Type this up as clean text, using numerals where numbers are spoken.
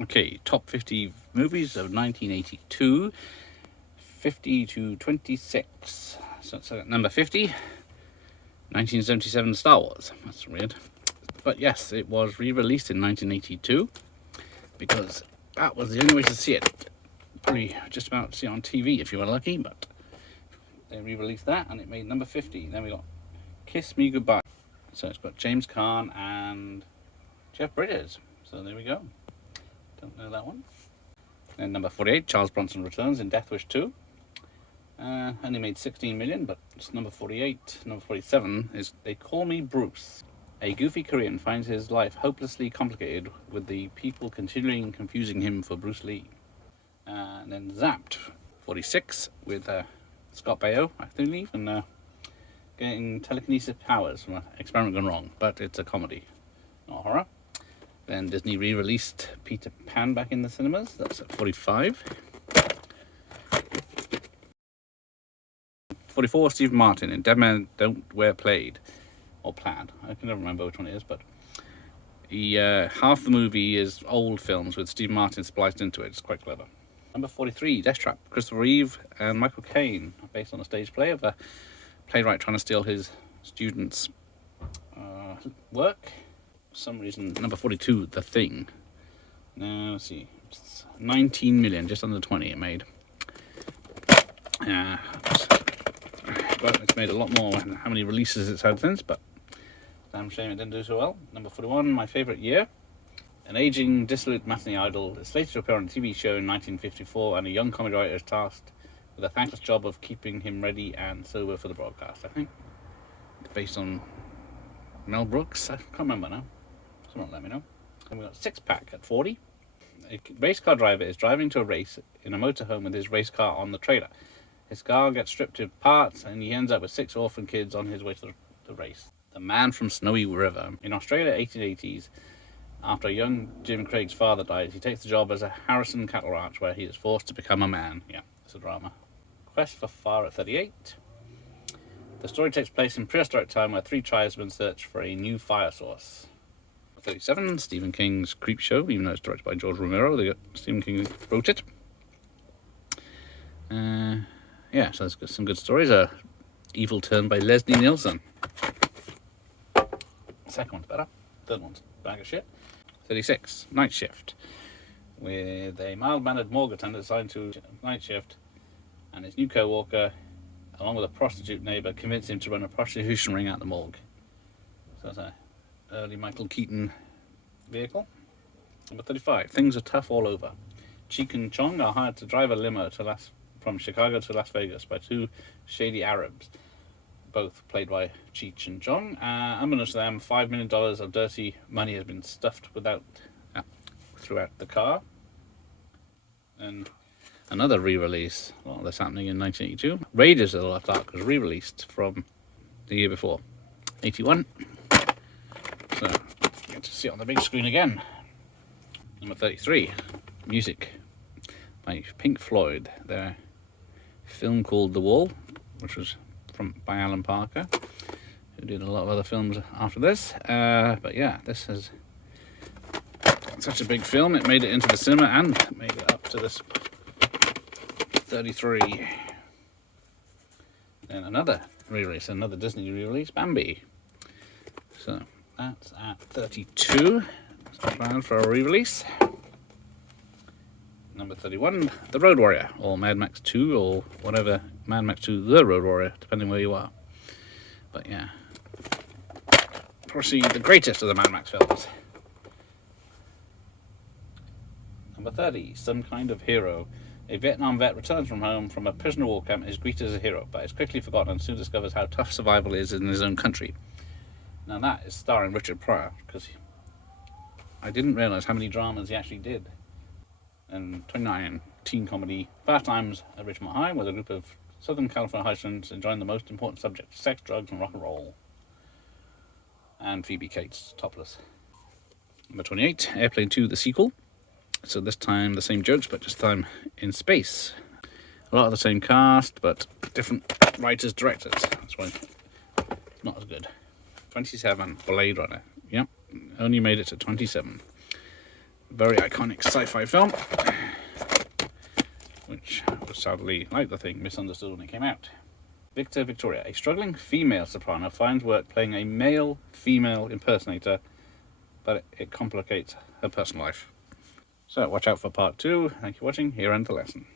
Okay, top 50 movies of 1982, 50 to 26. So it's number 50, 1977 Star Wars. That's weird. But yes, it was re-released in 1982 because that was the only way to see it. Probably just about to see it on TV if you were lucky, but they re-released that and it made number 50. Then we got Kiss Me Goodbye. So it's got James Caan and Jeff Bridges. So there we go. Don't know that one. Then number 48, Charles Bronson returns in Death Wish 2. Only made 16 million, but it's number 48. Number 47 is They Call Me Bruce. A goofy Korean finds his life hopelessly complicated with the people continuing confusing him for Bruce Lee. And then Zapped, 46, with Scott Baio, I believe, and getting telekinesis powers from an experiment gone wrong, but it's a comedy, not horror. Then Disney re-released Peter Pan back in the cinemas. That's at 45. 44, Steve Martin in Dead Men Don't Wear Plaid. Or Plaid. I can never remember which one it is, but half the movie is old films with Steve Martin spliced into it. It's quite clever. Number 43, Death Trap. Christopher Reeve and Michael Caine, based on a stage play of a playwright trying to steal his students' work. For some reason. Number 42, The Thing. Now, let's see. It's 19 million, just under 20 it made. But it's made a lot more than how many releases it's had since, but damn shame it didn't do so well. Number 41, My Favourite Year. An aging, dissolute matinee idol is slated to appear on a TV show in 1954, and a young comedy writer is tasked with a thankless job of keeping him ready and sober for the broadcast, I think. It's based on Mel Brooks. I can't remember now. Someone let me know. And we got Six Pack at 40. A race car driver is driving to a race in a motorhome with his race car on the trailer. His car gets stripped of parts and he ends up with 6 orphan kids on his way to the race. The Man from Snowy River. In Australia, 1880s, after young Jim Craig's father dies, he takes the job as a Harrison cattle ranch where he is forced to become a man. Yeah, it's a drama. Quest for Fire at 38. The story takes place in prehistoric time where 3 tribesmen search for a new fire source. 37, Stephen King's Creepshow, even though it's directed by George Romero, Stephen King wrote it. Yeah, so there's some good stories. Evil Turn by Leslie Nielsen. Second one's better. Third one's a bag of shit. 36, Night Shift. With a mild-mannered morgue attendant assigned to night shift, and his new co-worker, along with a prostitute neighbour, convince him to run a prostitution ring out the morgue. So that's an early Michael Keaton vehicle. Number 35, Things Are Tough All Over. Cheek and Chong are hired to drive a limo from Chicago to Las Vegas by 2 shady Arabs, both played by Cheech and Chong. Unbeknownst to them, $5 million of dirty money has been stuffed throughout the car. And another re-release, well, that's happening in 1982. Raiders of the Lost Ark was re-released from the year before, 81. So, get to see it on the big screen again. Number 33, Music by Pink Floyd. Their film called The Wall, which was by Alan Parker, who did a lot of other films after this. But yeah, this is such a big film. It made it into the cinema and made it up to this 33. Then another re-release, another Disney re-release, Bambi. So that's at 32. It's not bad for a re-release. Number 31, The Road Warrior, or Mad Max 2, or whatever, Mad Max 2, The Road Warrior, depending where you are. But yeah, probably the greatest of the Mad Max films. Number 30, Some Kind of Hero. A Vietnam vet returns from home from a prisoner war camp and is greeted as a hero, but is quickly forgotten and soon discovers how tough survival is in his own country. Now that is starring Richard Pryor, because I didn't realise how many dramas he actually did. And 29, teen comedy, Fast Times at Ridgemont High, with a group of Southern California high students enjoying the most important subjects, sex, drugs, and rock and roll. And Phoebe Cates, topless. Number 28, Airplane 2, the sequel. So this time the same jokes, but this time in space. A lot of the same cast, but different writers, directors. That's why it's not as good. 27, Blade Runner. Yep, only made it to 27. very iconic sci-fi film, which was sadly, like The Thing, misunderstood when it came out. Victoria, a struggling female soprano, finds work playing a male-female impersonator, but it complicates her personal life. So watch out for part 2. Thank you for watching. Here ends the lesson.